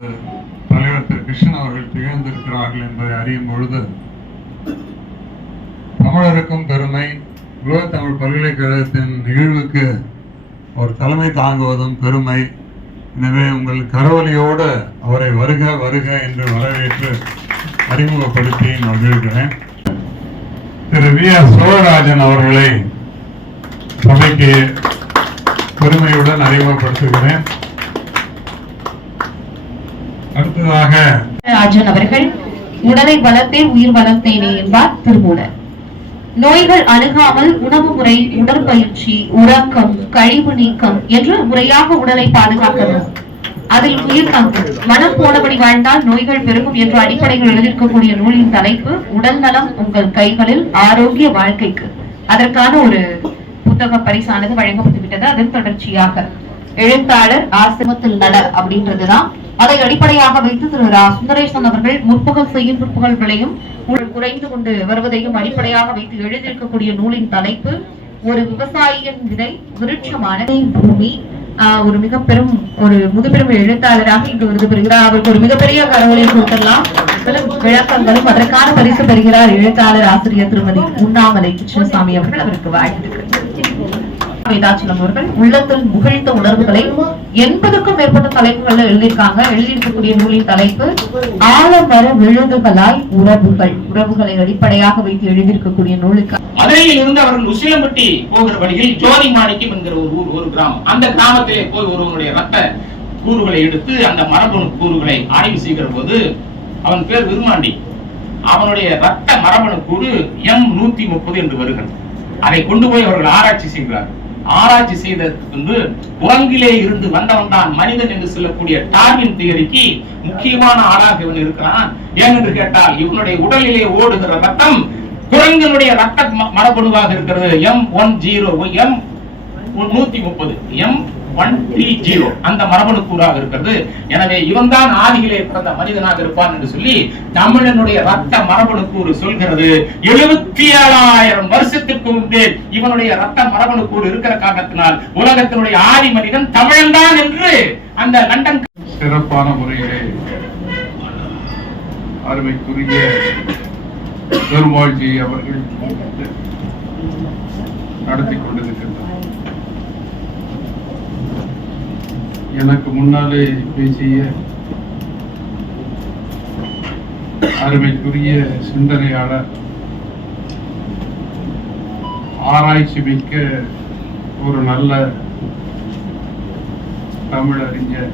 தலைவர் திரு கிருஷ்ணன் அவர்கள் திகழ்ந்திருக்கிறார்கள் என்பதை அறியும் பொழுது தமிழருக்கும் பெருமை உலக தமிழ் பல்கலைக்கழகத்தின் நிகழ்வுக்கு ஒரு தலைமை தாங்குவதும் பெருமை. எனவே உங்கள் கரவொலியோடு அவரை வருக வருக என்று வரவேற்று அறிமுகப்படுத்தி மகிழ்கிறேன். திரு வி ஆர் சோழராஜன் அவர்களை சபைக்கு பெருமையுடன் அறிமுகப்படுத்துகிறேன். அடுத்ததாக ராஜன் அவர்கள் உடலை வளர்த்தே உயிர் வளர்த்தேனே என்பார் திருமூலர். நோய்கள் அணுகாமல் உணவு முறை உடற்பயிற்சி உறக்கம் கழிவு நீக்கம் என்று முறையாக உடலை பாதுகாக்கணும். அதில் உயிர் தங்கு மனம் போனபடி வாழ்ந்தால் நோய்கள் பெருகும் என்ற அடிப்படையில் எழுதியிருக்கக்கூடிய நூலின் தலைப்பு உடல் நலம் உங்கள் கைகளில் ஆரோக்கிய வாழ்க்கைக்கு. அதற்கான ஒரு புத்தக பரிசானது வழங்கப்பட்டு விட்டது அதன் தொடர்ச்சியாக எழுத்தாளர் ஆசிரமத்தில் நல அப்படின்றதுதான் அதை அடிப்படையாக வைத்து திரு ரா சுந்தரேசன் அவர்கள் முற்பகல் செய்யும் பிற்பகல் விளையும் குறைந்து கொண்டு வருவதையும் அடிப்படையாக வைத்து எழுதியிருக்கக்கூடிய நூலின் தலைப்பு ஒரு விவசாயியின் விதை விருட்சமான பூமி ஆஹ் ஒரு மிக பெரும் ஒரு முதுபெரும் எழுத்தாளராக இங்கு விருது பெறுகிறார். அவருக்கு ஒரு மிகப்பெரிய கரவொலியை கொடுத்துடலாம் விளக்கங்களும் அதற்கான பரிசு பெறுகிறார் எழுத்தாளர் ஆசிரியர் திருமதி உண்ணாமலை கிருஷ்ணசாமி அவர்கள். அவருக்கு வாழ்த்துக்கள். வேதாச்சலம் அவர்கள் உள்ளத்தில் முகிழ்த்த உணர்வுகளை எண்பதுக்கும் மேற்பட்ட தலைப்புகள்ல எழுதியிருக்காங்க. எழுதியிருக்கக்கூடிய நூலின் தலைப்பு ஆழமர விழுதுகளாய் உறவுகள். உறவுகளை அடிப்படையாக வைத்து எழுதியிருக்கக்கூடிய நூலுக்கு மதுரையில் இருந்து அவர்கள் உசிலம்பட்டி போகிற வழியில் ஜோதி மாணிக்கம் என்கிற ஒரு ஊர் ஒரு கிராமம். அந்த கிராமத்திலே போய் ஒருவனுடைய ரத்த கூறுகளை எடுத்து அந்த மரபணு கூறுகளை ஆய்வு செய்கிற போது அவன் பேர் விருமாண்டி அவனுடைய ரத்த மரபணு கூறு எம் நூத்தி முப்பது என்று வருகிறது. அதை கொண்டு போய் அவர்கள் ஆராய்ச்சி செய்கிறார்கள். ஆராய்ச்சி செய்ததற்கு பின்பு குரங்கிலே இருந்து வந்தவன் தான் மனிதன் என்று சொல்லக்கூடிய டார்வின் தியரிக்கு முக்கியமான ஆளாக இவன் இருக்கிறான். ஏனென்று கேட்டால் இவனுடைய உடலிலே ஓடுகிற ரத்தம் குரங்கினுடைய ரத்த மரபணுவாக இருக்கிறது. எம் ஒன் ஜீரோ எம் நூத்தி முப்பது எம் ஒன் த்ரீ ஜீரோ அந்த மரபணு கூறாக இருக்கிறது. எனவே இவன் தான் ஆதியிலே பிறந்த மனிதனாக இருப்பான் என்று சொல்லி தமிழனுடைய ரத்த மரபணு கூறு சொல்கிறது. எழுபத்தி ஏழாயிரம் வருஷத்திற்கு முன்பே இவனுடைய ரத்த மரபணு கூறு இருக்கிற காரணத்தினால் உலகத்தினுடைய ஆதி மனிதன் தமிழன்தான் என்று அந்த லண்டன் சிறப்பான முறையிலே அருமைக்குரிய பெருமாள்ஜி அவர்கள் நடத்தி கொண்டிருக்கின்றனர் எனக்கு முன்னாலே பேசிய அருமைக்குரிய சிந்தனையாளர் ஆராய்ச்சி மிக்க ஒரு நல்ல தமிழறிஞர்